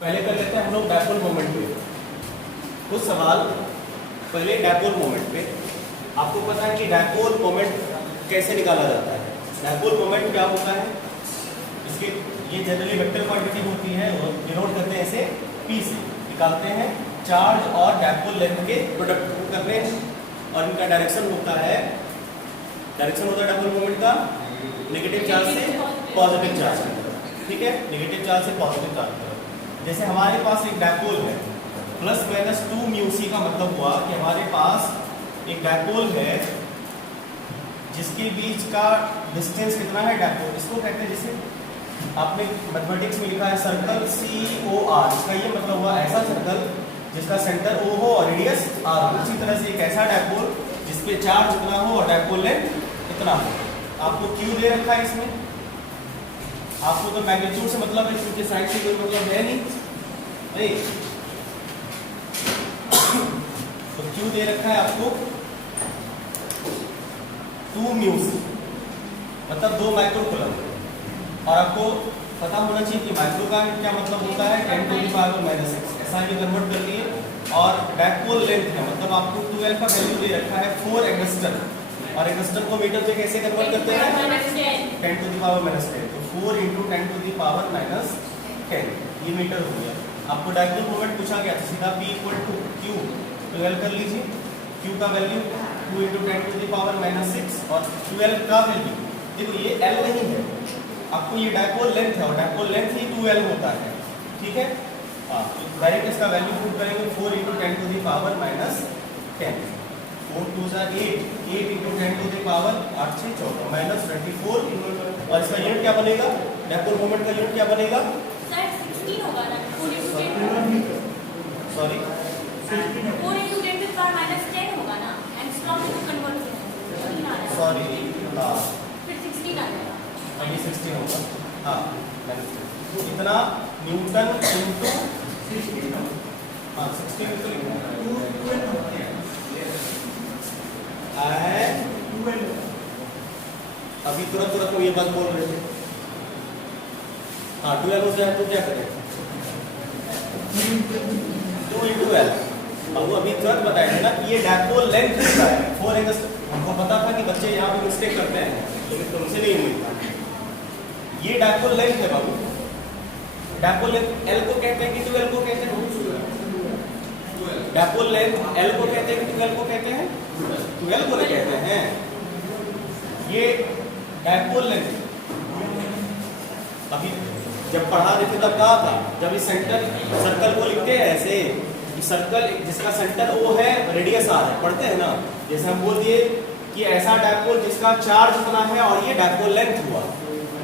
पहले कर लेते हैं हम लोग डायपोल मोमेंट पे कुछ सवाल। पहले डायपोल मोमेंट पे आपको पता है कि डायपोल मोमेंट कैसे निकाला जाता है। डायपोल मोमेंट क्या होता है, इसके ये जनरली वेक्टर क्वांटिटी होती है और डिनोट करते हैं ऐसे P से। निकालते हैं चार्ज और डायपोल लेंथ के प्रोडक्ट को करते हैं और इनका डायरेक्शन होता है डायपोल मोमेंट का नेगेटिव चार्ज से पॉजिटिव चार्ज की तरफ। ठीक है, नेगेटिव चार्ज से पॉजिटिव चार्ज की तरफ। जैसे हमारे पास एक डायपोल है प्लस माइनस 2 म्यू सी का मतलब हुआ कि हमारे पास एक डायपोल है जिसके बीच का डिस्टेंस कितना है डायपोल, इसको कहते हैं, जैसे आपने मैथमेटिक्स में लिखा है सर्कल COR, इसका ये मतलब हुआ ऐसा सर्कल जिसका सेंटर O हो और रेडियस R हो। उसी तरह से एक ऐसा डायपोल जिसपे चार्ज इतना हो और डायपोल लेंथ इतना हो। आपको Q दे रखा है, इसमें आपको तो मैग्नीट्यूड से मतलब है क्योंकि साइड से कोई मतलब है नहीं। तो Q दे रखा है आपको 2 म्यू सी मतलब 2 माइक्रो कूलम। और आपको पता होना चाहिए कि माइक्रो का क्या मतलब होता है 10 टू द पावर -6, ऐसा ये कन्वर्ट कर लिए। और डायपोल लेंथ है मतलब आपको 12 का वैल्यू दे रखा है 4 एंगस्ट्रम, और एंगस्ट्रम को मीटर पे कैसे कन्वर्ट करते हैं 10 टू द पावर -10। तो 4 × 10 टू द पावर -10 ये मीटर हो गया। आपको डायपोल मोमेंट पूछा गया तो सीधा P = Q 12 कर लीजिए। Q का वैल्यू 2 × 10 टू द पावर -6 और 12 का वैल्यू देखो ये L नहीं है, आपको ये डायपोल लेंथ है और डायपोल लेंथ ही 2L होता है। ठीक है, हाँ, डायरेक्ट इसका वैल्यू पुट करेंगे 4 × 10 to the power -10, 4 2 8 8 × 10 to the power 8 6 14 -24। और इसका यूनिट क्या बनेगा, डायपोल मोमेंट का यूनिट क्या बनेगा, सर 16 होगा ना, सॉरी 4 × 10 to the power -10 होगा ना, एंगस्ट्रॉम में कन्वर्ट करना है। सॉरी, हाँ फिर 16 आ जाएगा, अभी 16 होगा। हाँ, तो इतना न्यूटन इनटू 16, हाँ 16 तो अभी तुरंत ये बात बोल रहे थे। हाँ 12 हो जाए तो क्या करें 2 × L। अब वो अभी तुरंत बताया था ना कि ये डायपोल लेंथ होता है 4 एंगस्ट्रम। हमको पता था कि बच्चे यहाँ पे मिस्टेक करते हैं लेकिन तुमसे नहीं मिलता। ये डायपोल लेंथ है बाबू, डायपोल लेंथ L को कहते हैं कि 12 को कहते हैं। डायपोल लेंथ L को कहते हैं कि 12 को कहते हैं, 12 को कहते हैं। ये डायपोल लेंथ अभी जब पढ़ा रहे थे तब कहा था, जब इस सर्कल को लिखते हैं ऐसे, सर्कल जिसका सेंटर O है रेडियस R है, पढ़ते हैं ना। जैसे हम बोल दिए कि ऐसा डायपोल जिसका चार्ज इतना है और ये डायपोल लेंथ हुआ।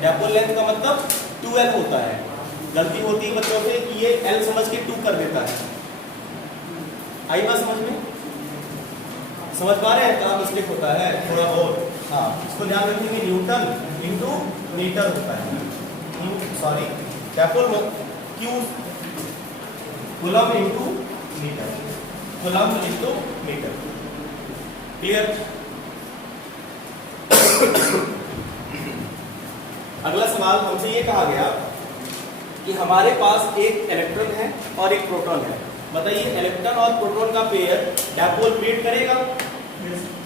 डायपोल लेंथ का मतलब 2L होता है। गलती होती है बच्चों से कि ये L समझ के 2 कर देता है। आई बात समझ में, समझ पा रहे हैं कहाँ मिस्टेक होता है थोड़ा बहुत। हाँ, इसको ध्यान रखेंगे, न्यूटन इनटू मीटर होता है। Sorry, dipole Q coulomb into metre, coulomb into metre. Clear? अगला सवाल हमसे ये कहा गया कि हमारे पास एक इलेक्ट्रॉन है और एक प्रोटॉन है। बताइए इलेक्ट्रॉन और प्रोटॉन का पेयर डायपोल क्रिएट करेगा?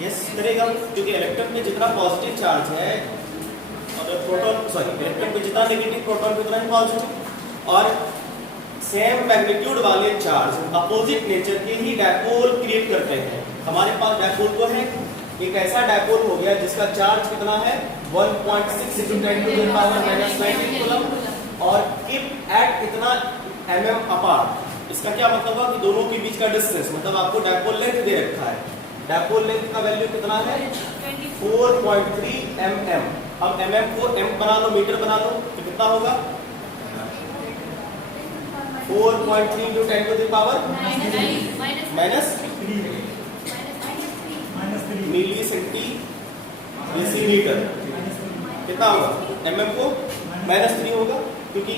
यस करेगा, क्योंकि इलेक्ट्रॉन पे जितना पॉजिटिव चार्ज है और इलेक्ट्रॉन पे जितना नेगेटिव प्रोटॉन पे उतना ही पॉजिटिव। और सेम मैग्नीट्यूड वाले चार्ज अपोजिट नेचर के ही डायपोल क्रिएट करते हैं। हमारे पास डायपोल तो है, एक ऐसा डायपोल हो गया जिसका चार्ज कितना है 1.6 × 10 टू द पावर -19 कूलम और कीप एट इतना mm अपार्ट। इसका क्या मतलब हुआ कि दोनों के बीच का डिस्टेंस, मतलब आपको डायपोल लेंथ दे रखा है। डायपोल लेंथ का वैल्यू कितना है 4.3 mm। अब mm को m बना लो, मीटर बना लो तो कितना होगा 4.3 × 10 to the power -3 milli centimetre. कितना होगा mm को -3 होगा क्योंकि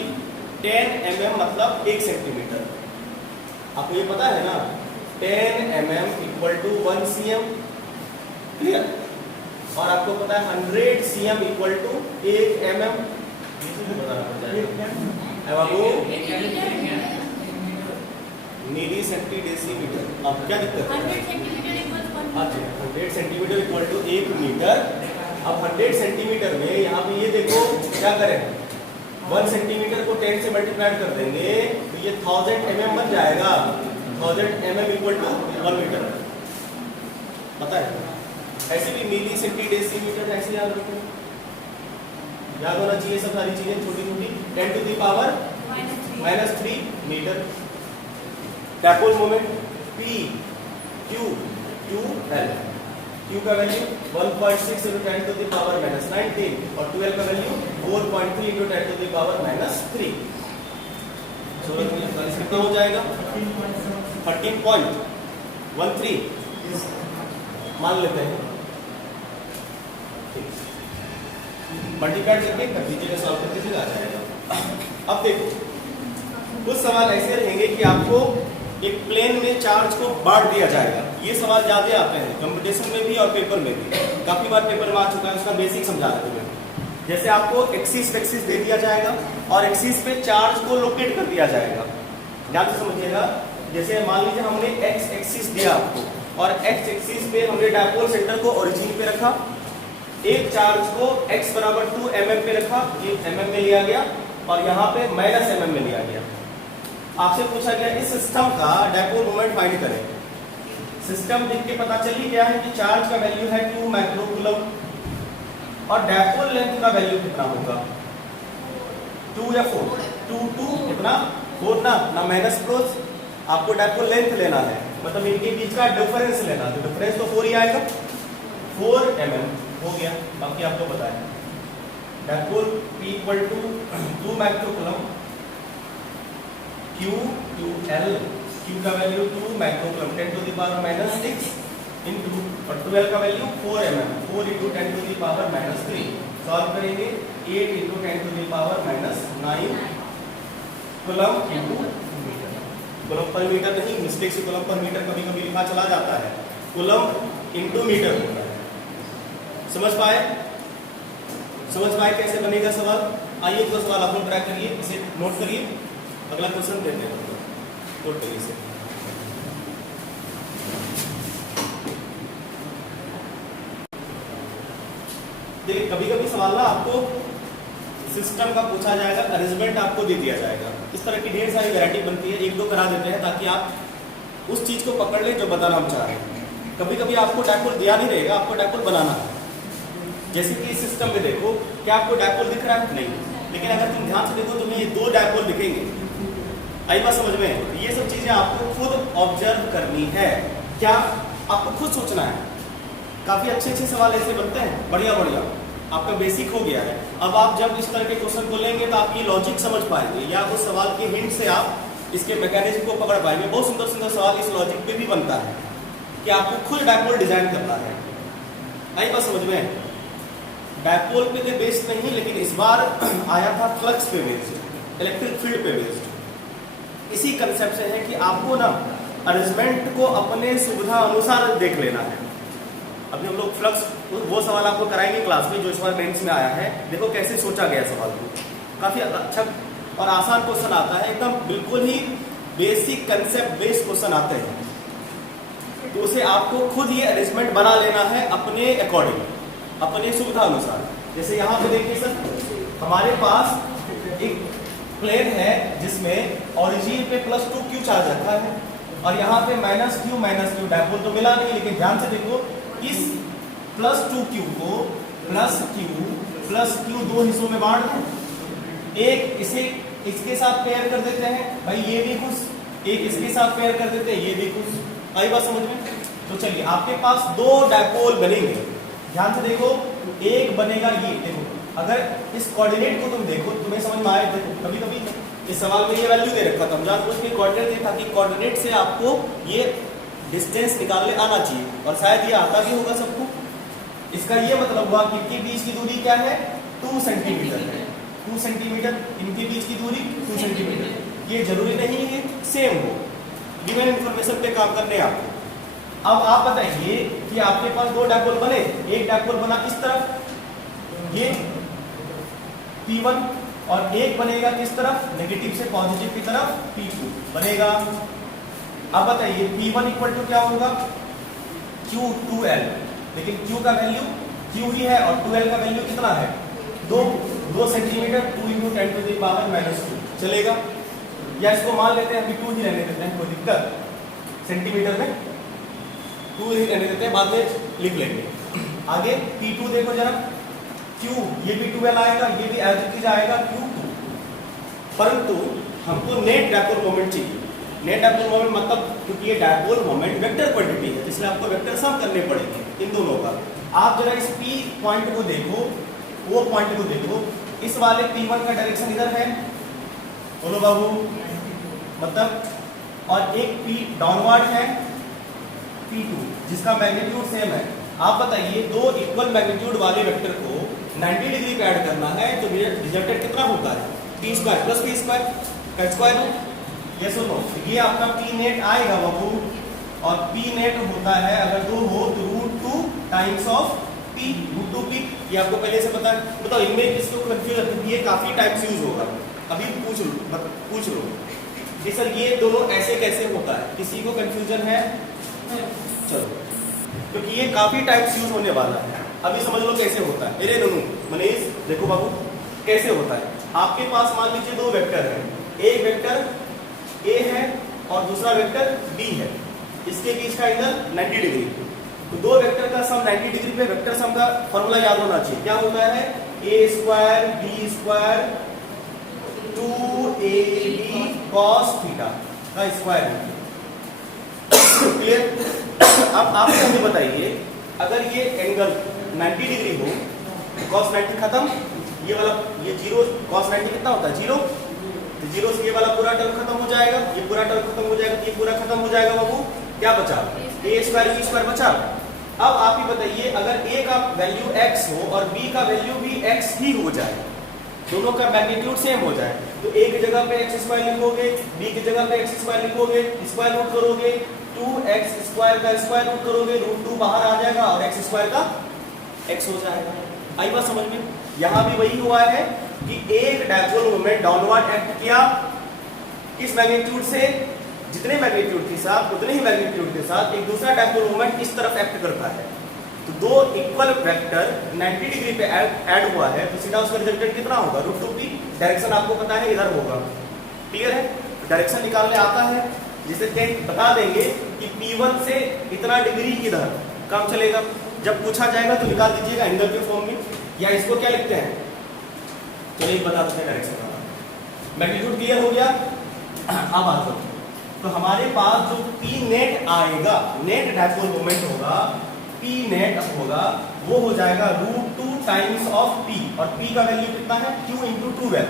10 mm मतलब 1 सेंटीमीटर। आपको ये पता है ना 10 mm = 1 cm। क्लियर? और आपको पता है 100 cm = 1 mm। बाबू सेंटी डेसीमीटर। अब क्या दिक्कत है? 100 सेंटीमीटर इक्वल्स 1 अच्छा, 100 सेंटीमीटर इक्वल टू 1 मीटर। अब 100 सेंटीमीटर में यहाँ पे ये देखो क्या करें, 1 सेंटीमीटर को 10 से मल्टीप्लाई कर देंगे तो ये 1000 mm बन जाएगा। 1000 mm इक्वल टू 1 मीटर, पता है? ऐसे भी मिली सेंटी डेसीमीटर ऐसे याद रखो, याद होना चाहिए सब सारी चीजें छोटी छोटी। 10 टू द पावर -3 मीटर। Dipole moment P Q Q L। Q का value 1.6 into 10 to the power -19 और 12 का value 4.3 into 10 to the power -3। कितना हो जाएगा? 13.13 मान लेते हैं। मल्टीप्लाई करके कर दीजिएगा, सॉल्व करके सीधा आ जाएगा। अब देखो कुछ सवाल ऐसे रहेंगे कि आपको एक प्लेन में चार्ज को बांट दिया जाएगा। ये सवाल ज्यादा आते हैं कंपटीशन में भी और पेपर में भी, काफी बार पेपर में आ चुका है। उसका बेसिक समझा रहा हूं। जैसे आपको एक्सिस दे दिया जाएगा और एक्सिस पे चार्ज को लोकेट कर दिया जाएगा। ध्यान से समझिएगा। जैसे मान लीजिए हमने एक्स एक्सिस दिया आपको और एक्स एक्सिस पे हमने डायपोल सेंटर को ओरिजिन पे रखा, एक चार्ज को x बराबर 2 mm पे रखा, ये mm में लिया गया और यहाँ पे -mm में लिया गया। आपसे पूछा गया इस सिस्टम का डायपोल मोमेंट फाइंड करें। सिस्टम देख के पता चल ही गया है कि चार्ज का वैल्यू है 2 माइक्रोकूलम और डायपोल लेंथ का वैल्यू कितना होगा? 2 या 4? 2 कितना 4 ना माइनस प्लस। आपको डायपोल लेंथ लेना है, मतलब इनके बीच का डिफरेंस लेना है। तो डिफरेंस तो 4 ही आएगा, 4 mm हो गया। बाकी आपको बताएं dipole P equal to 2 microcoulomb QL। Q का value 2 microcoulomb 10 to the power -6 into और 12 का value 4 mm 4 into 10 to the power -3। Solve करेंगे 8 into 10 to the power -9 coulomb into metre. Coulomb पर मीटर नहीं, मिस्टेक से कूलम पर metre कभी कभी लिखा चला जाता है। कूलम इंटू मीटर होता है। समझ पाए कैसे बनेगा सवाल? आइए तो सवाल आप लोग ट्राई करिए, इसे नोट करिए। अगला क्वेश्चन देते हैं, नोट करिए इसे। देखिए कभी कभी सवाल ना आपको सिस्टम का पूछा जाएगा, अरेंजमेंट आपको दे दिया जाएगा। इस तरह की ढेर सारी वैरायटी बनती है, एक दो करा देते हैं ताकि आप उस चीज को पकड़ ले जो बताना हम चाह रहे हैं। कभी कभी आपको डायपोल दिया नहीं रहेगा, आपको डायपोल बनाना है। जैसे कि इस सिस्टम में देखो, क्या आपको डायपोल दिख रहा है? नहीं। लेकिन अगर तुम ध्यान से देखो तुम्हें ये 2 डायपोल दिखेंगे। आई बात समझ में? ये सब चीजें आपको खुद ऑब्जर्व करनी है। क्या आपको खुद सोचना है। काफी अच्छे सवाल ऐसे बनते हैं, बढ़िया आपका बेसिक हो गया है। अब आप जब इस तरह के क्वेश्चन को लेंगे तो आप ये लॉजिक समझ पाएंगे या उस सवाल के हिंट से आप इसके मैकेनिज्म को पकड़ पाएंगे। बहुत सुंदर सवाल इस लॉजिक पे भी बनता है कि आपको खुद डायपोल डिजाइन करना है। आई बात समझ में? डायपोल पे तो बेस्ड नहीं, लेकिन इस बार आया था फ्लक्स पे बेस्ड, इलेक्ट्रिक फील्ड पे बेस्ड। इसी कंसेप्ट से है कि आपको ना अरेंजमेंट को अपने सुविधा अनुसार देख लेना है। अभी हम लोग फ्लक्स वो सवाल आपको कराएंगे क्लास में जो इस बार मेंस में आया है। देखो कैसे सोचा गया सवाल को, काफी अच्छा और आसान क्वेश्चन आता है, एकदम बिल्कुल ही बेसिक कंसेप्ट बेस्ड क्वेश्चन आते हैं। तो उसे आपको खुद ये अरेंजमेंट बना लेना है अपने अकॉर्डिंग, अपने सुविधा अनुसार। जैसे यहाँ पे देखिए सर, हमारे पास एक प्लेन है जिसमें ओरिजिन पे +2q चार्ज रखा है और यहाँ पे -q डायपोल तो मिला नहीं, लेकिन ध्यान से देखो इस +2q को +q 2 हिस्सों में बांट दें। एक इसे इसके साथ पेयर कर देते हैं, भाई ये भी खुश, एक इसके साथ पेयर कर देते हैं, ये भी खुश। आई बात समझ में? तो चलिए आपके पास 2 डायपोल बनेंगे। ध्यान से देखो, एक बनेगा ये, देखो अगर इस कोऑर्डिनेट को तुम देखो तुम्हें समझ में आए। देखो कभी कभी इस सवाल में ये वैल्यू दे रखा था, हम जानबूझ के कोऑर्डिनेट दे ताकि कोऑर्डिनेट से आपको ये डिस्टेंस निकालने आना चाहिए और शायद ये आता भी होगा सबको। इसका ये मतलब हुआ कि इनके बीच की दूरी क्या है? 2 सेंटीमीटर है। 2 सेंटीमीटर इनके बीच की दूरी 2 सेंटीमीटर। ये जरूरी नहीं है सेम हो, गिवन इन्फॉर्मेशन पे काम करने आपको। अब आप बताइए कि आपके पास 2 डायपोल बने, एक डायपोल बना इस तरफ, ये P1 और एक बनेगा किस तरफ? नेगेटिव से पॉजिटिव की तरफ P2 बनेगा। अब बताइए P1 इक्वल टू क्या होगा, Q2L, लेकिन Q का वैल्यू Q ही है और 2L का वैल्यू कितना है, 2 सेंटीमीटर, 2 × 10⁻⁻², चलेगा। या इसको मान लेते हैं, अभी 2 ही रहने देते हैं, कोई दिक्कत, सेंटीमीटर में 2 ही रहने देते हैं, बाद में लिख लेंगे। आगे P2 देखो जरा, Q ये भी 2L आएगा, ये भी एज इट इज आएगा Q2, परंतु हमको नेट डायपोल मोमेंट चाहिए। नेट डायपोल मोमेंट मतलब, क्योंकि ये डायपोल मोमेंट वेक्टर क्वांटिटी है, इसलिए आपको वेक्टर सम करने पड़ेंगे इन दोनों का। आप जरा इस P पॉइंट को देखो, वो पॉइंट को देखो, इस वाले P1 का डायरेक्शन इधर है, बोलो बाबू, मतलब, और एक P डाउनवर्ड है P2 जिसका मैग्नीट्यूड सेम है। आप बताइए दो इक्वल मैग्नीट्यूड वाले वेक्टर को 90 डिग्री पे ऐड करना है तो रिजल्टेंट कितना होता है, P² + P² का स्क्वायर रूट। ये सुनो, ये आपका P नेट आएगा बाबू, और P नेट होता है अगर 2 हो तो √2 टाइम्स ऑफ P, √2P। ये आपको पहले से पता है। बताओ इनमें किसको कंफ्यूज है, ये काफी टाइम्स यूज होगा, अभी पूछ लो कि सर ये दोनों ऐसे कैसे होता है, किसी को कंफ्यूजन है? चलो, क्योंकि ये काफी टाइम्स यूज होने वाला है, अभी समझ लो कैसे होता है। मेरे ननू मनीष देखो बाबू कैसे होता है। आपके पास मान लीजिए 2 वेक्टर है, एक वेक्टर A है और दूसरा वेक्टर B है, इसके बीच का एंगल 90 डिग्री। तो 2 वेक्टर का सम 90 डिग्री पे, वेक्टर सम का फॉर्मूला याद होना चाहिए, क्या होता है, A² B² 2AB cos θ का स्क्वायर है। क्लियर? अब आप मुझे बताइए, अगर ये एंगल 90 डिग्री हो, cos 90 खत्म, ये वाला ये 0, cos 90 कितना होता है 0, तो 0 से ये वाला पूरा टर्म खत्म हो जाएगा, ये पूरा टर्म खत्म हो जाएगा, ये पूरा खत्म हो जाएगा बाबू, क्या बचा, A² B² बचा। अब आप ही बताइए, अगर A का वैल्यू x हो और B का वैल्यू भी x ही हो जाए, दोनों का मैग्नीट्यूड सेम हो जाए, तो A की जगह पे x² लिखोगे, B की जगह पे x² लिखोगे, स्क्वायर रूट करोगे, 2x² का स्क्वायर रूट करोगे, √2 बाहर आ जाएगा और x² का x हो जाएगा। आई बात समझ में? यहाँ भी वही हुआ है कि एक डायपोल मोमेंट डाउनवर्ड एक्ट किया, किस मैग्नीट्यूड से, जितने मैग्नीट्यूड के साथ उतने ही मैग्नीट्यूड के साथ एक दूसरा डायपोल मोमेंट इस तरफ एक्ट करता है। तो 2 इक्वल वेक्टर 90 डिग्री पे ऐड हुआ है, तो सीधा उसका रिजल्टेंट कितना होगा, √2P। डायरेक्शन आपको पता है इधर होगा, क्लियर है? डायरेक्शन निकालने आता है, जिसे बता देंगे कि P1 से इतना डिग्री इधर काम चलेगा। जब पूछा जाएगा तो निकाल दीजिएगा एंगल के फॉर्म में, या इसको क्या लिखते हैं, चलिए बता देते हैं डायरेक्शन का। मैग्नीट्यूड क्लियर हो गया? अब आ जाओ, तो हमारे पास जो P नेट आएगा, नेट डायपोल मोमेंट होगा, P नेट होगा, वो हो जाएगा √2 टाइम्स ऑफ P, और P का वैल्यू कितना है, Q × 2L,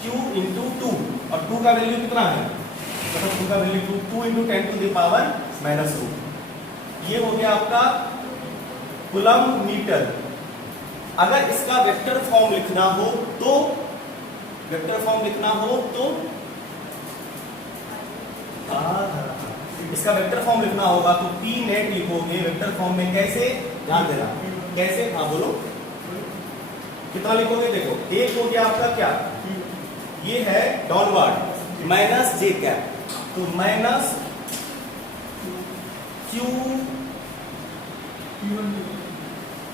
Q × 2, और 2 का वैल्यू कितना है, मतलब 2 का वैल्यू 2 × 10⁻²। ये हो गया आपका कूलम्ब मीटर। अगर इसका वेक्टर फॉर्म लिखना हो तो, इसका वेक्टर फॉर्म लिखना होगा तो P नेट लिखोगे वेक्टर फॉर्म में, कैसे, ध्यान देना, कैसे, हाँ बोलो, कितना लिखोगे, देखो एक हो गया आपका क्या, ये है डाउनवर्ड माइनस J², तो माइनस Q,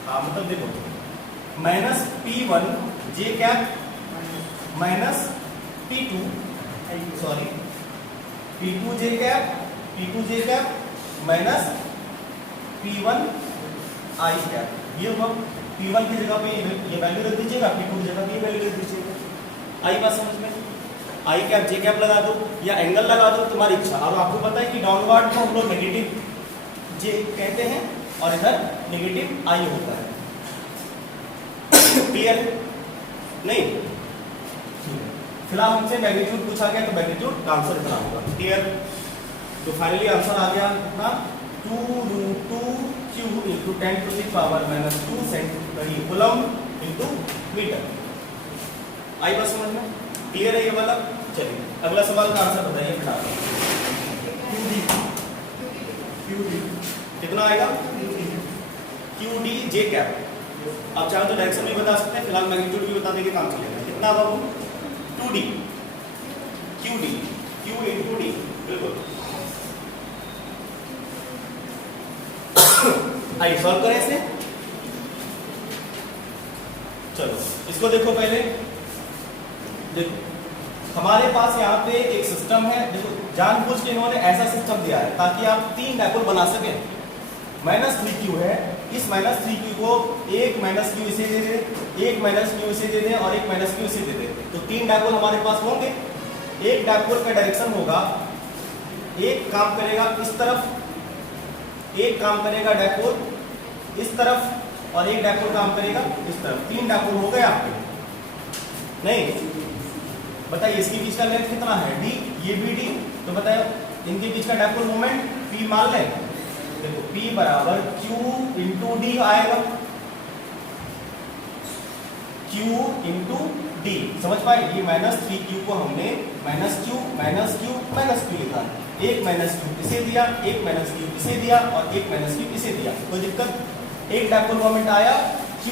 हाँ मतलब देखो minus P1 J² minus P2 J² minus P1 I²। ये हम P1 की जगह पे ये वैल्यू रख दीजिएगा, P2 की जगह पे ये वैल्यू रख दीजिएगा। आई बात समझ में? I² J² लगा दो या एंगल लगा दो, तुम्हारी इच्छा। और आपको पता है कि डाउनवर्ड को हम लोग नेगेटिव J कहते हैं और इधर नेगेटिव I होता है। क्लियर नहीं? फिलहाल हमसे मैग्नीट्यूड पूछा गया तो मैग्नीट्यूड का आंसर इतना होगा। क्लियर? तो फाइनली आंसर आ गया कितना, 2√2Q × 10⁻⁻² सेंटीमीटर कूलम्ब × मीटर। आई बात समझ में? क्लियर है ये वाला? चलिए अगला सवाल का आंसर बताइए QD कितना आएगा, QD J²। आप चाहे तो डायरेक्शन भी बता सकते हैं, फिलहाल मैग्नीट्यूड भी बता देंगे, काम चलेगा। कितना बाबू, 2D QD, Q × D, बिल्कुल आइए सॉल्व करें इसे। चलो इसको देखो पहले। देखो हमारे पास यहाँ पे एक सिस्टम है। देखो जानबूझ के इन्होंने ऐसा सिस्टम दिया है ताकि आप 3 डायपोल बना सकें। -3q है, इस -3q को एक -q इसे दे दे, एक -q इसे दे दे और एक -q इसे दे दे, तो 3 डायपोल हमारे पास होंगे। एक डायपोल का डायरेक्शन होगा, एक काम करेगा इस तरफ, एक काम करेगा डायपोल इस तरफ और एक डायपोल काम करेगा इस तरफ। 3 डायपोल हो गए आपके। नहीं बताइए इसके बीच का लेंथ कितना है d, ये भी d, तो बताओ इनके बीच का डायपोल मोमेंट p मान लें। देखो p बराबर q इंटू डी आएगा, q इंटू डी। समझ पाए? ये -3q को हमने -q लिखा। एक -q इसे दिया, एक -q इसे दिया और एक -q इसे दिया। कोई दिक्कत? एक डायपोल मोमेंट आया q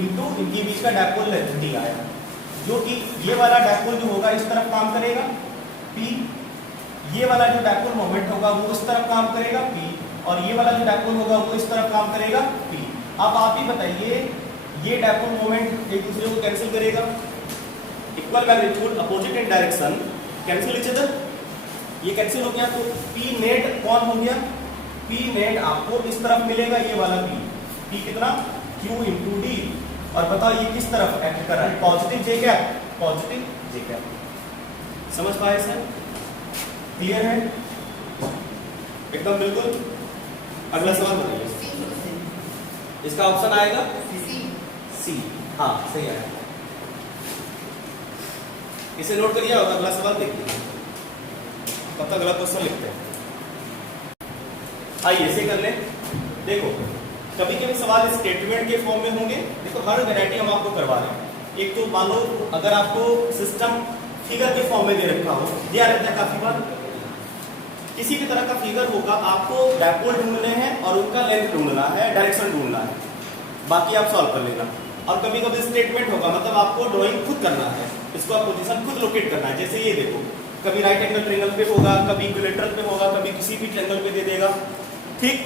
इंटू इनके बीच का डायपोल लेंथ d आया, जो कि ये वाला डायपोल जो होगा इस तरफ काम करेगा p, ये वाला जो डायपोल मोमेंट होगा वो इस तरफ काम करेगा p, और ये वाला जो डायपोल होगा वो इस तरफ काम करेगा p। अब आप ही बताइए ये डायपोल मोमेंट एक दूसरे को कैंसिल करेगा। Equal magnitude opposite in direction cancel each other, ये कैंसिल हो गया। तो p नेट कौन हो गया? p नेट आपको इस तरफ मिलेगा, ये वाला p कितना q इंटू डी। और बताओ ये किस तरफ एक्ट कर रहा है? पॉजिटिव जे कैप, पॉजिटिव जे कैप। समझ पाए सर? क्लियर है एकदम बिल्कुल? अगला सवाल बताइए। इसका ऑप्शन आएगा सी। हाँ सही आएगा, इसे नोट करिए और अगला सवाल देखिए, तब तक अगला क्वेश्चन लिखते हैं। आइए इसे कर ले। देखो कभी कभी सवाल स्टेटमेंट के फॉर्म में होंगे। देखो हर वैरायटी हम आपको करवा रहे हैं। एक तो मान लो अगर आपको सिस्टम फिगर के फॉर्म में दे रखा हो, दिया रहता है काफी बार, किसी भी तरह का फिगर होगा, आपको डायपोल ढूंढने हैं और उनका लेंथ ढूंढना है, डायरेक्शन ढूंढना है, बाकी आप सॉल्व कर लेना। और कभी कभी स्टेटमेंट होगा, मतलब आपको ड्राइंग खुद करना है, इसको आप पोजीशन खुद लोकेट करना है। जैसे ये देखो, कभी राइट एंगल ट्रायंगल पे होगा, कभी इक्विलेटरल पे होगा, कभी किसी भी ट्रायंगल पे दे देगा। ठीक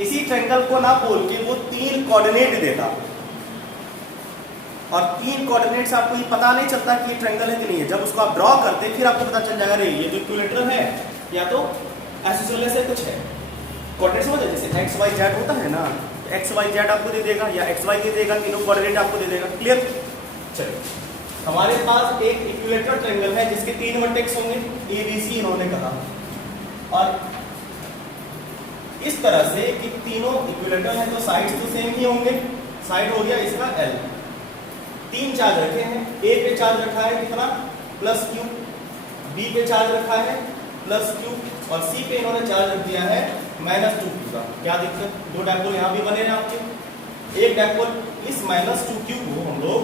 इसी ट्रायंगल को ना बोल के वो 3 कोऑर्डिनेट देता, और 3 कोऑर्डिनेट्स आपको ये पता नहीं चलता कि ये ट्रायंगल है कि नहीं है। जब उसको आप ड्रॉ करते फिर आपको पता चल जाएगा, ये जो इक्विलेटरल है या तो आइसोसेलेस से कुछ है। कोऑर्डिनेट समझ, जैसे एक्स वाई जेड होता है ना, एक्स वाई जेड आपको दे देगा या एक्स वाई दे देगा, तीनों कोऑर्डिनेट आपको दे देगा। क्लियर? चलिए हमारे पास एक इक्विलेटरल ट्रायंगल है जिसके 3 वर्टेक्स होंगे, ए बी सी इन्होंने कहा, और इस तरह से कि तीनों इक्विलेटरल है तो साइड्स तो सेम ही होंगे। साइड हो गया इसका L, 3 चार्ज रखे हैं। ए पे चार्ज रखा है कितना? +q, बी पे चार्ज रखा है +q, और सी पे इन्होंने चार्ज रख दिया है -2q का। क्या दिक्कत? 2 डायपोल यहाँ भी बने हैं आपके। एक डायपोल इस -2q को हम लोग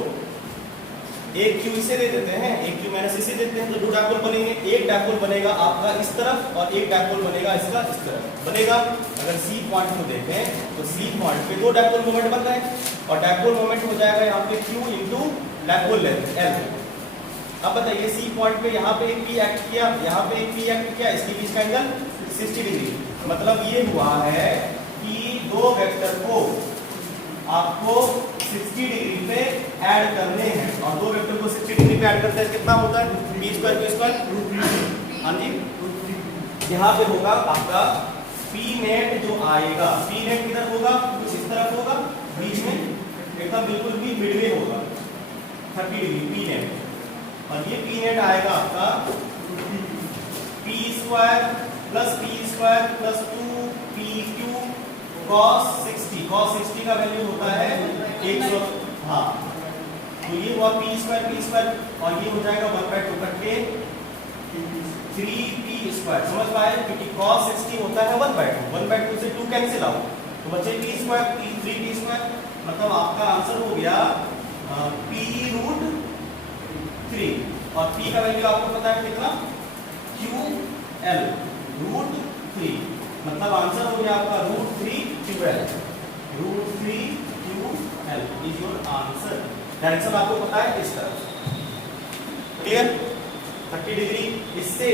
एक q इसे दे देते हैं, एक q माइनस इसे देते हैं, तो 2 डायपोल बनेंगे। एक डायपोल बनेगा आपका इस तरफ और एक डायपोल बनेगा इसका इस तरफ बनेगा। अगर C पॉइंट को देखें तो C पॉइंट पे 2 डायपोल मोमेंट बन रहे हैं, और डायपोल मोमेंट हो जाएगा यहाँ पे q into dipole length L। अब बताइए C पॉइंट पे यहाँ पे एक P एक्ट किया, यहाँ पे एक P एक्ट किया, इसके बीच का एंगल 60 डिग्री। मतलब ये हुआ है कि 2 वेक्टर को आपको 60 डिग्री पे ऐड करने हैं, और 2 वेक्टर को 60 डिग्री पे ऐड करते हैं कितना होता है? b square q square. हाँ जी, यहाँ पे होगा आपका p नेट जो आएगा, p नेट किधर होगा? कुछ इस तरफ होगा, बीच में एकदम बिल्कुल भी मिडवे होगा 30 डिग्री p नेट, और ये p नेट आएगा आपका p square plus 2pq cos 60 का वैल्यू होता है 100। हाँ तो ये हुआ p स्क्वायर, और ये हो जाएगा 1/2 कट के 3p स्क्वायर। समझ पाए? क्योंकि cos 60 होता है 1/2 से 2 कैंसिल आउट, तो बचे p स्क्वायर 3p स्क्वायर। मतलब आपका आंसर हो गया p√3, और p का वैल्यू आपको पता है कितना? QL√3, मतलब आंसर हो गया आपका √3QL। √3QL is your answer. Direction आपको पता है इस तरफ। क्लियर? 30 डिग्री इससे,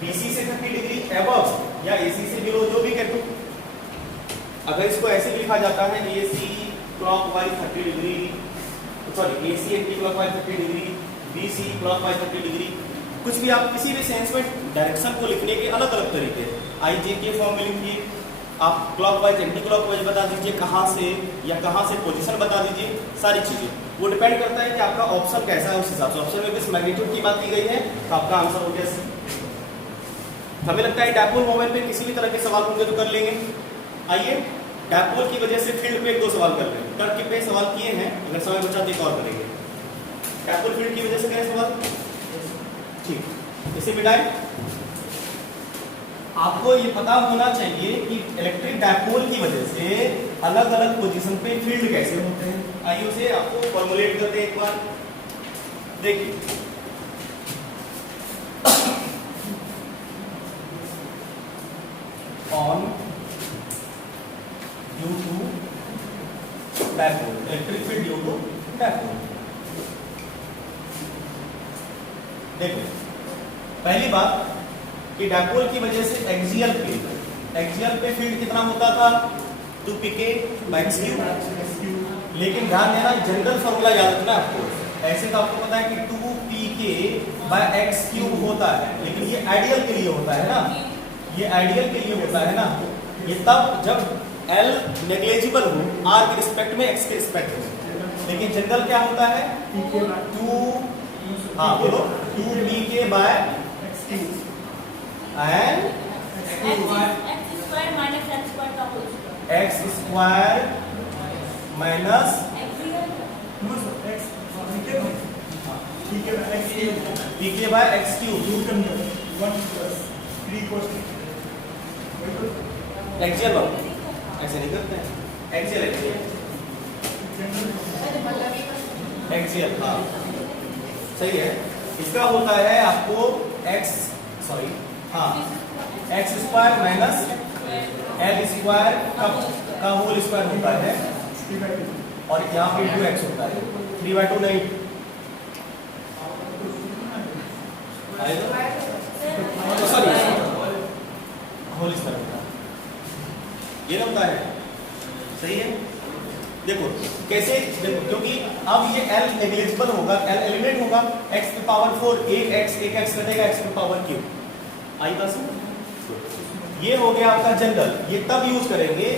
BC से 30 डिग्री अबव या AC से बिलो, जो भी कर दो। अगर इसको ऐसे भी लिखा जाता है A C clockwise 30 degree, sorry A C anticlockwise 30 degree, B C clockwise 30 degree, कुछ भी आप किसी भी सेंस में डायरेक्शन को लिखने के अलग अलग तरीके, आई जे के फॉर्म में लिखिए, आप क्लॉकवाइज एंटी क्लॉकवाइज बता दीजिए कहाँ से या कहाँ से पोजीशन बता दीजिए, सारी चीज़ें वो डिपेंड करता है कि आपका ऑप्शन कैसा है, उस हिसाब से ऑप्शन में किस मैग्नीट्यूड की बात की गई है तो आपका आंसर हो गया सी। हमें लगता है डायपोल मोमेंट पे किसी भी तरह के सवाल होंगे तो कर लेंगे। आइए डायपोल की वजह से फील्ड पे एक दो सवाल कर लेंगे, टर्क पे सवाल किए हैं, अगर समय बचा तो एक और करेंगे। डायपोल फील्ड की वजह से करें सवाल, ठीक, इसे मिटाएं। आपको ये पता होना चाहिए कि इलेक्ट्रिक डायपोल की वजह से अलग अलग पोजीशन पे फील्ड कैसे होते हैं। आइए उसे आपको फॉर्मुलेट करते हैं एक बार, देखिए on due to dipole, electric field due to dipole. देखो पहली बात कि डायपोल की वजह से एक्सियल पे फील्ड कितना होता था 2pk बाय q, लेकिन ध्यान देना जनरल फॉर्मूला याद रखना आपको, ऐसे तो आपको पता है कि 2pk बाय x³ होता है, लेकिन ये आइडियल के लिए होता है ना, ये आइडियल के लिए होता है ना, ये तब जब L नेग्लिजिबल हो r के रिस्पेक्ट में x के रिस्पेक्ट में, लेकिन जनरल क्या होता है 2pk by x³ and x square minus pk by x³ axial ऐसे नहीं करते हैं, एक्सियल हाँ सही है। इसका होता है आपको x square minus L square का होल स्क्वायर होता है, और यहाँ पे 2x होता है, 3/2 नहीं, सॉरी होल स्क्वायर होता है, ये ना होता है, सही है। देखो कैसे, देखो क्योंकि अब ये L नेग्लिजिबल होगा, L एलिमिनेट होगा, x की पावर 4 एक x कटेगा, x की पावर q आई बात समझ। ये हो गया आपका जनरल, ये तब यूज करेंगे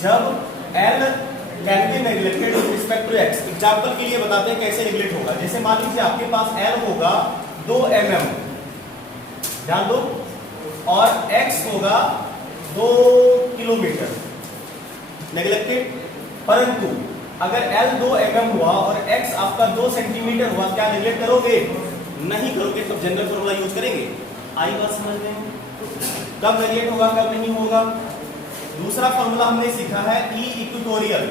जब L can be neglected with respect to x। Example के लिए बताते हैं कैसे नेग्लेक्ट होगा। जैसे मान लीजिए आपके पास L होगा 2 mm, ध्यान दो, और x होगा 2 किलोमीटर, नेग्लेक्टेड। परंतु अगर L 2 mm हुआ और x आपका 2 सेंटीमीटर हुआ, क्या नेग्लेक्ट करोगे? नहीं करोगे, तो जनरल फॉर्मूला यूज करेंगे। आई बात समझ में? कब नेग्लेक्ट होगा, कब नहीं होगा। दूसरा फॉर्मूला हमने सीखा है E इक्वेटोरियल,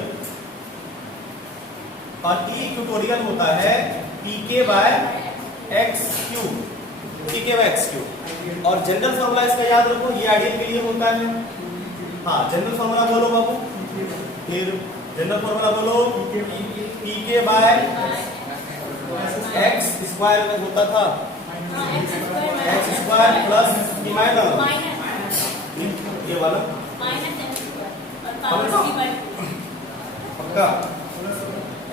और E इक्वेटोरियल होता है pk bye x³, pk bye x³। और जनरल फॉर्मूला इसका याद रखो, ये आइडियल के लिए होता है। हाँ जनरल फॉर्मूला बोलो बाबू, फिर जनरल फॉर्मूला बोलो, pk बाय x स्क्वायर में होता था, x स्क्वायर प्लस ये वाला पक्का,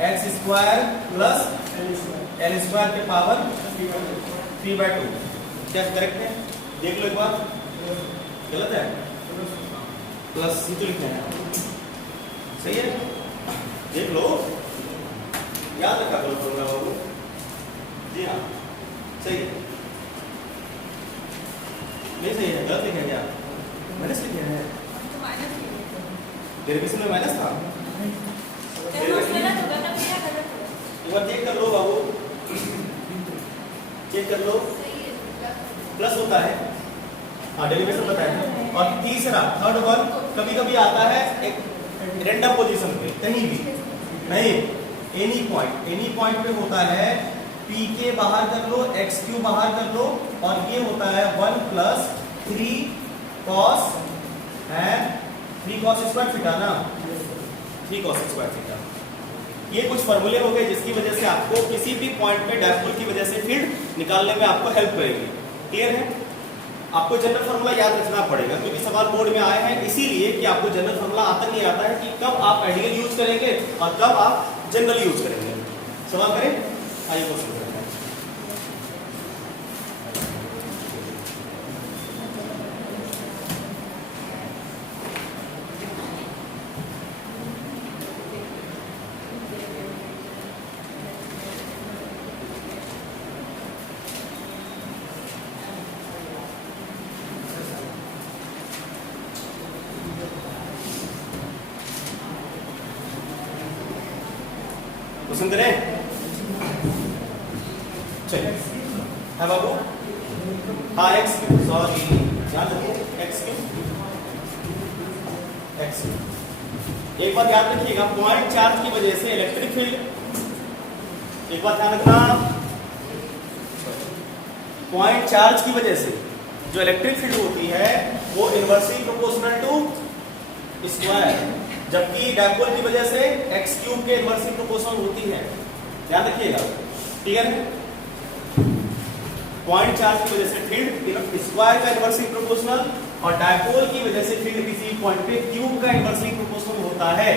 x square plus l square के पावर 3/2। क्या करेक्ट है? देख लो एक बार, गलत है, प्लस ही तो लिखना है, सही है, देख लो, याद रखा करो फॉर्मूला बाबू। जी हाँ सही है, नहीं सही है, गलत लिखा क्या? माइनस लिखा है, डेरिवेशन में माइनस था, एक बार चेक कर लो बाबू, चेक कर लो, प्लस होता है, हाँ डेरिवेशन बताया। और तीसरा थर्ड वन कभी कभी आता है एक रैंडम पोजीशन पे, कहीं भी नहीं, एनी पॉइंट पे होता है, pk बाहर कर लो, x³ बाहर कर लो, और ये होता है 1 + 3 cos and 3 cos square theta ना, 3 cos स्क्वायर थीटा। ये कुछ फॉर्मूले हो गए जिसकी वजह से आपको किसी भी पॉइंट पे डायपोल की वजह से फील्ड निकालने में आपको हेल्प करेगी। क्लियर है? आपको जनरल फार्मूला याद रखना पड़ेगा क्योंकि सवाल बोर्ड में आए हैं, इसीलिए कि आपको जनरल फार्मूला आता नहीं आता है कि कब आप आइडियल यूज करेंगे और कब आप जनरल यूज करेंगे। सवाल करें, आइए क्वेश्चन करते हैं। क्वेश्चन करें, चलिए है बाबू। हाँ एक्स क्यू, सॉरी याद रखो एक्स क्यू, एक्स क्यू। एक बात याद रखिएगा, पॉइंट चार्ज की वजह से इलेक्ट्रिक फील्ड, एक बात ध्यान रखना, पॉइंट चार्ज की वजह से जो इलेक्ट्रिक फील्ड होती है वो इनवर्सली प्रोपोर्शनल टू स्क्वायर, जबकि डायपोल की वजह से एक्स क्यूब के इनवर्सली प्रोपोर्शनल होती है। ध्यान रखिएगा, क्लियर है। पॉइंट चार्ज की वजह से फील्ड स्क्वायर का इनवर्सली प्रोपोर्शनल और डायपोल की वजह से फील्ड किसी पॉइंट पे क्यूब का इनवर्सली प्रोपोर्शनल होता है।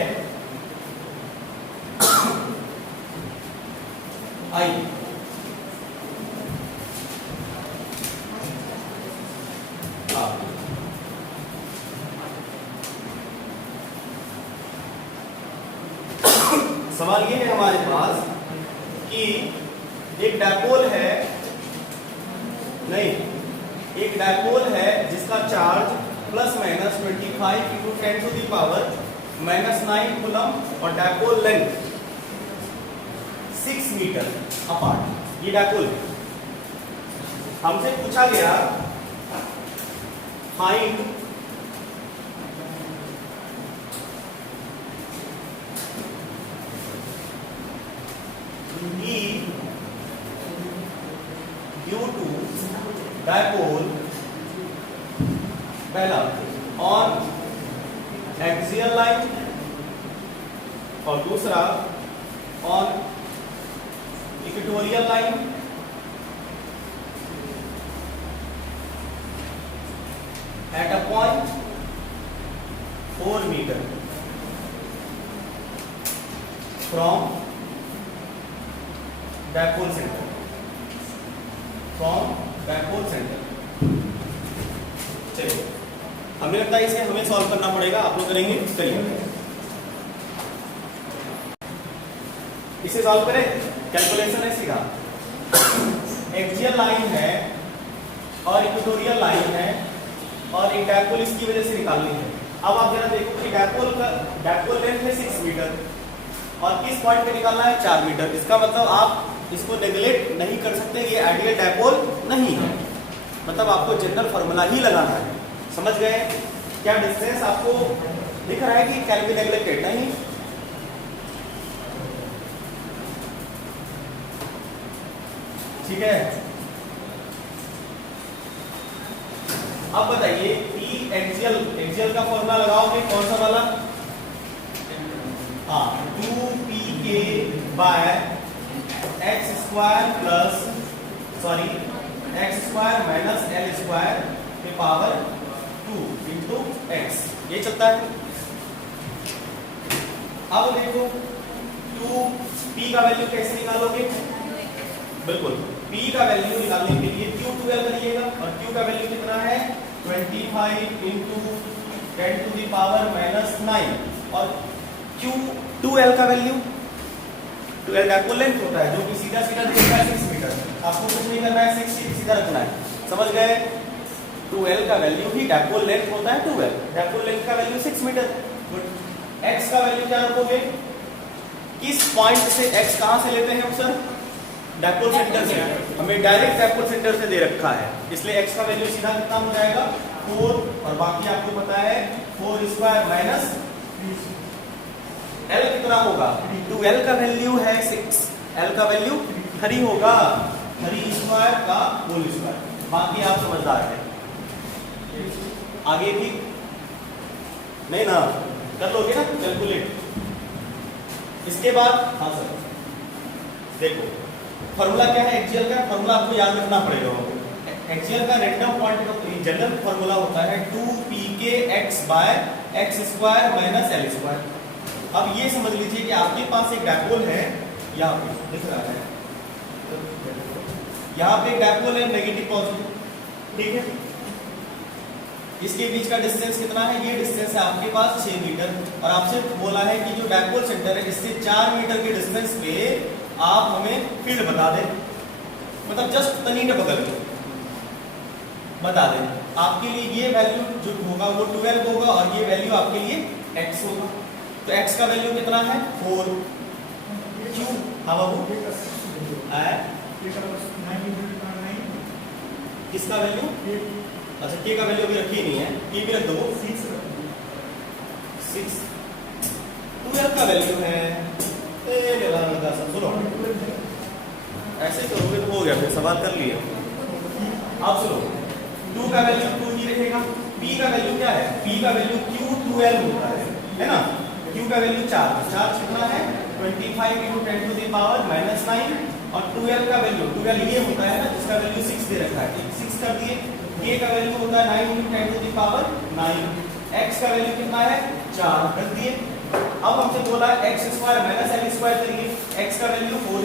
आइए सवाल ये है हमारे पास कि एक डायपोल है, नहीं एक डायपोल है जिसका charge plus minus 25 into 10 to the power -9 coulomb और डायपोल लेंथ 6 मीटर अपार्ट। ये डायपोल है, हमसे पूछा गया find E due to dipole, पहला on axial line और दूसरा on equatorial line at a point 4 meter from dipole centre, from dipole centre. चलिए हमें लगता है इसे हमें सॉल्व करना पड़ेगा, आप लोग करेंगे, करिए इसे सॉल्व करें। कैलकुलेशन है सीधा, एक्सियल लाइन है और इक्वेटोरियल लाइन है और एक डायपोल इसकी वजह से निकालनी है। अब आप जरा देखो कि डायपोल लेंथ है 6 मीटर और किस पॉइंट पे निकालना है 4 मीटर। इसका मतलब आप इसको नेग्लेक्ट नहीं कर सकते, ये आइडियल डायपोल नहीं है, मतलब आपको जनरल फार्मूला ही लगाना है। समझ गए? क्या डिस्टेंस आपको दिख रहा है कि कैन बी नेग्लेक्टेड? नहीं। ठीक है, अब बताइए ई एक्सियल का फॉर्मूला लगाओगे कौन सा वाला? हाँ 2pk by X square minus L square के पावर 2 इंटू एक्स, ये चलता है। अब देखो 2p का वैल्यू कैसे निकालोगे? बिल्कुल p का वैल्यू निकालने के लिए q12 करिएगा और q का वैल्यू कितना है 25 इंटू 10 टू दी पावर -9 और q2l का वैल्यू 2l डायपोल लेंथ होता है जो कि सीधा सीधा दिखेगा 6 मीटर। आपको कुछ नहीं करना है, 6 सीधा रखना है। समझ गए? 2l का वैल्यू ही डायपोल लेंथ होता है 2l, डायपोल लेंथ का वैल्यू 6 मीटर। x का वैल्यू क्या रखोगे? किस पॉइंट से x कहां से लेते हैं सर? डायपोल सेंटर से। हमें डायरेक्ट डायपोल सेंटर से दे रखा है, इसलिए x का वैल्यू सीधा कितना हो जाएगा 4 और बाकी आपको पता है 4 स्क्वायर माइनस L कितना होगा? 2L का वैल्यू है 6, L का वैल्यू 3 होगा, 3 स्क्वायर का होल स्क्वायर। बाकी आप समझदार हैं। आगे भी नहीं ना, कर लोगे ना कैलकुलेट। इसके बाद हाँ सर देखो फार्मूला क्या है एक्सियल का, फार्मूला आपको याद रखना पड़ेगा। एक्चुअल का रैंडम पॉइंट का जनरल फॉर्मूला होता है 2pkx/x² - l²। अब ये समझ लीजिए कि आपके पास एक डायपोल है, यहाँ पे दिख रहा है, यहाँ पे एक डायपोल है नेगेटिव पॉजिटिव, ठीक है। इसके बीच का डिस्टेंस कितना है? ये डिस्टेंस है आपके पास 6 मीटर, और आपसे बोला है कि जो डायपोल सेंटर है इससे 4 मीटर के डिस्टेंस पे आप हमें फील्ड बता दें, मतलब जस्ट तनी के बगल में बता दें। आपके लिए ये वैल्यू जो होगा वो 12 होगा, और ये वैल्यू आपके लिए x होगा। तो x का वैल्यू कितना है? 4। क्यों? हाँ बाबू, किसका वैल्यू? अच्छा, k का वैल्यू अभी रखी नहीं है, k भी रख दो। 6 12 का वैल्यू है। सुनो, ऐसे करोगे तो हो गया, फिर सवाल कर लिए। अब सुनो, 2 का वैल्यू 2 ही रहेगा। p का वैल्यू क्या है? p का वैल्यू q12 होता है ना। q का वैल्यू 4 कितना है? 25 × 10⁻⁻9, और 12 का वैल्यू 12 ये होता है ना, जिसका वैल्यू 6 दे रखा है, 6 कर दिए। k का वैल्यू होता है 9 × 10⁻9। x का वैल्यू कितना है? 4 कर दिए। अब हमसे बोला x² - l² करिए। x का वैल्यू 4,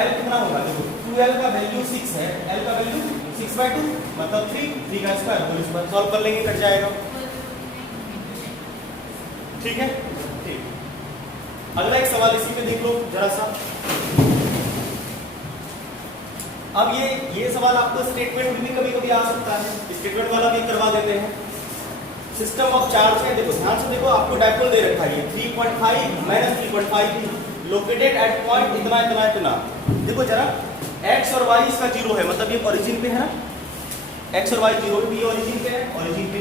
l कितना होगा? देखो 12 का वैल्यू 6 है, l का वैल्यू 6/2 मतलब 3 का स्क्वायर, होल स्क्वायर। सॉल्व कर लेंगे, कट जाएगा, ठीक है। ठीक, अगला एक सवाल इसी में देख लो जरा सा। अब ये सवाल आपको स्टेटमेंट में भी कभी कभी आ सकता है, स्टेटमेंट वाला भी करवा देते हैं। सिस्टम ऑफ चार्ज है, देखो ध्यान से देखो, आपको डायपोल दे रखा है 3.5 - 3.5 लोकेटेड एट पॉइंट इतना इतना इतना। देखो जरा, x और y इसका 0 है, मतलब ये ओरिजिन पे है ना, x और y 0 पे, ये ओरिजिन पे है, ओरिजिन पे।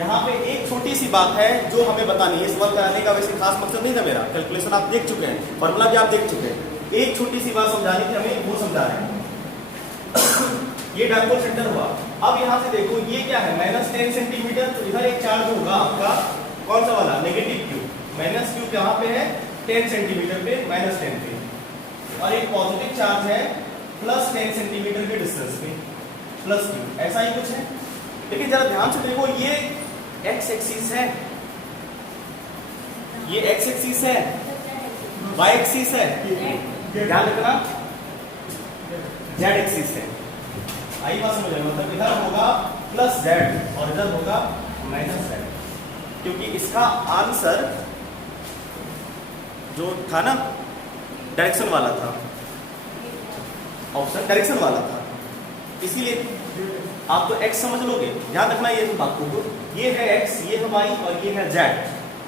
यहाँ पे एक छोटी सी बात है जो हमें बतानी है। सवाल कराने का वैसे खास मकसद नहीं था मेरा, कैलकुलेशन आप देख चुके हैं, फॉर्मूला भी आप देख चुके हैं। एक छोटी सी बात समझानी थी हमें, वो समझा रहे हैं। ये डायपोल सेंटर हुआ। अब यहाँ से देखो, ये क्या है? -10 सेंटीमीटर। तो इधर एक चार्ज होगा आपका, कौन सा वाला? Negative q। -q कहाँ पे है? 10 सेंटीमीटर पे, -10 पे। और एक पॉजिटिव चार्ज है +10 सेंटीमीटर के डिस्टेंस पे, +q। ऐसा ही कुछ है। लेकिन जरा ध्यान से देखो, ये x एक्सिस है, ये x एक्सिस है, y एक्सिस है, ध्यान रखना, z एक्सिस है। आई बात समझ रहे हो? मतलब इधर होगा +z और इधर होगा -z, क्योंकि इसका आंसर जो था ना डायरेक्शन वाला था, ऑप्शन डायरेक्शन वाला था, इसीलिए आप तो x समझ लोगे। ध्यान रखना ये बात को, ये है x, ये है y और ये है z।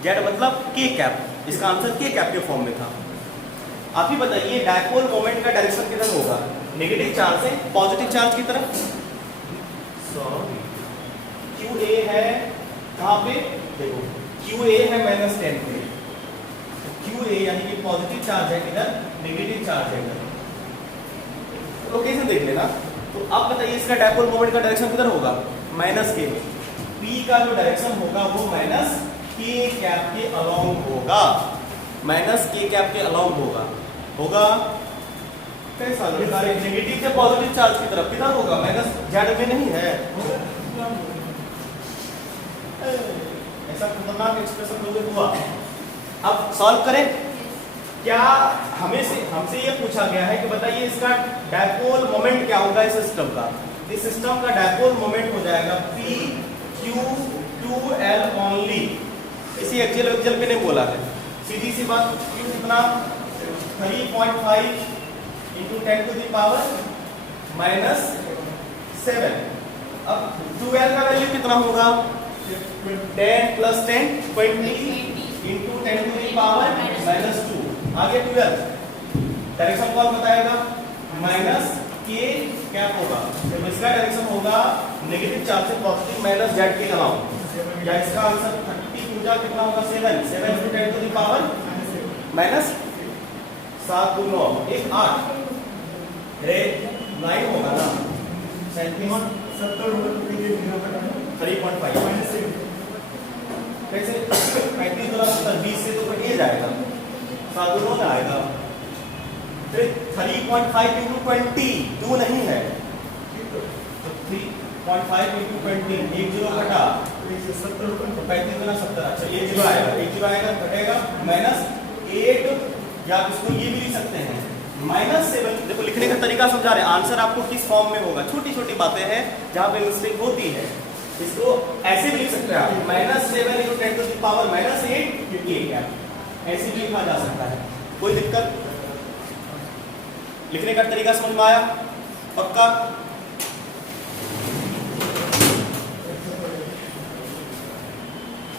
z मतलब k कैप, इसका आंसर k कैप के फॉर्म में था। आप ही बताइए, डायपोल मोमेंट का डायरेक्शन किधर होगा? नेगेटिव चार्ज से पॉजिटिव चार्ज की तरफ। QA है कहाँ पे? देखो QA है -10 पे, QA यानी कि पॉजिटिव चार्ज है, किधर? नेगेटिव चार्ज है इधर। लोकेशन देख लेना। तो अब बताइए, इसका डायपोल मोमेंट का डायरेक्शन किधर होगा? -k में। P का जो डायरेक्शन होगा वो -k कैप के अलोंग होगा, -k कैप के अलोंग होगा। कैसा लगता है? नेगेटिव से पॉजिटिव चार्ज की तरफ किधर होगा? -z में नहीं है। ऐसा खतरनाक एक्सप्रेशन लोगे हुआ। अब सॉल्व करें। क्या हमसे ये पूछा गया है कि बताइए इसका डायपोल मोमेंट क्या होगा इस सिस्टम का? इस सिस्टम का डायपोल मोमेंट हो जाएगा P/Q/2L ओनली। इसी एक्चुअल पे नहीं बोला है, सीधी सी बात। Q कितना? 3.5 × 10⁻⁻7। अब 12 का वैल्यू कितना होगा? 10 + 10 20 × 10⁻⁻2। आगे 12 डायरेक्शन कौन बताएगा? -k कैप होगा, तो इसका डायरेक्शन होगा नेगेटिव चार्ज से पॉजिटिव -z के अलावा। या इसका आंसर 30 ऊर्जा कितना होगा? 7 × 10⁻⁻7 × 9 1 8 रे 9 होगा ना, 37 3.5 कैसे? 35 × 20 से तो कट ही जाएगा, 7 9 आएगा। फिर 3.5 इंटू 20 2 नहीं है, तो 3.5 इंटू 20 एक जीरो घटा 35 गुना 70, अच्छा ये जीरो आएगा, एक जीरो आएगा घटेगा -8, या आप इसको ये भी लिख सकते हैं -7। देखो लिखने का तरीका समझा रहे हैं, आंसर आपको किस फॉर्म में होगा, छोटी छोटी बातें हैं जहां पे मिस्टेक होती है। इसको ऐसे भी लिख सकते हैं आप, -7 इंटू 10 टू द पावर -8 ये क्या, ऐसे भी लिखा जा सकता है, कोई दिक्कत? लिखने का तरीका समझ में आया? पक्का?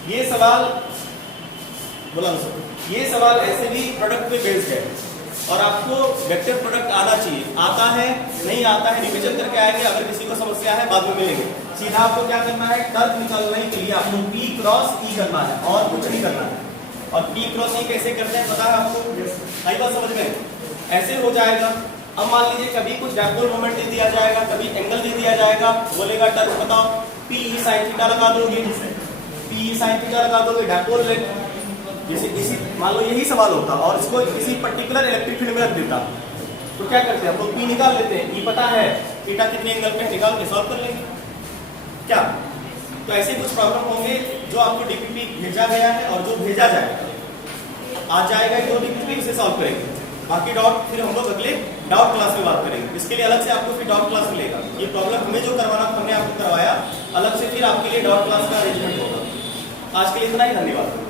ये सवाल बोला ना सर, ये सवाल ऐसे भी प्रोडक्ट पे बेस्ड है और आपको वेक्टर प्रोडक्ट आना चाहिए, आता है नहीं आता है रिवीजन करके आएंगे, अगर किसी को समस्या है बाद में मिलेंगे। सीधा आपको क्या करना है, टर्क निकालने के लिए आपको P क्रॉस E करना है और कुछ नहीं करना है। और P क्रॉस E कैसे करते हैं पता है आपको? आई बात समझ में? ऐसे हो जाएगा, अब मान लीजिए कभी कुछ डायपोल मोमेंट दे दिया जाएगा, कभी एंगल दे दिया जाएगा, बोलेगा टर्क बताओ, P sin थीटा लगा दोगे, P sin थीटा लगा दोगे, डायपोल लेंथ जैसे इसी मान लो यही सवाल होता और इसको किसी पर्टिकुलर इलेक्ट्रिक फील्ड में रख देता, तो क्या करते हैं हम लोग P निकाल लेते हैं, E पता है थीटा कितने एंगल पे निकाल के सॉल्व कर लेंगे क्या? तो ऐसे कुछ प्रॉब्लम होंगे जो आपको डीपीपी भेजा गया है और जो भेजा जाएगा आ जाएगा तो डीपीपी इसे सॉल्व करेंगे, बाकी डाउट फिर हम लोग अगले डाउट क्लास में बात करेंगे। इसके लिए अलग से आपको फिर डाउट क्लास मिलेगा, ये प्रॉब्लम हमें जो करवाना हमने आपको करवाया, अलग से फिर आपके लिए डाउट क्लास का अरेंजमेंट होगा। आज के लिए इतना ही, धन्यवाद।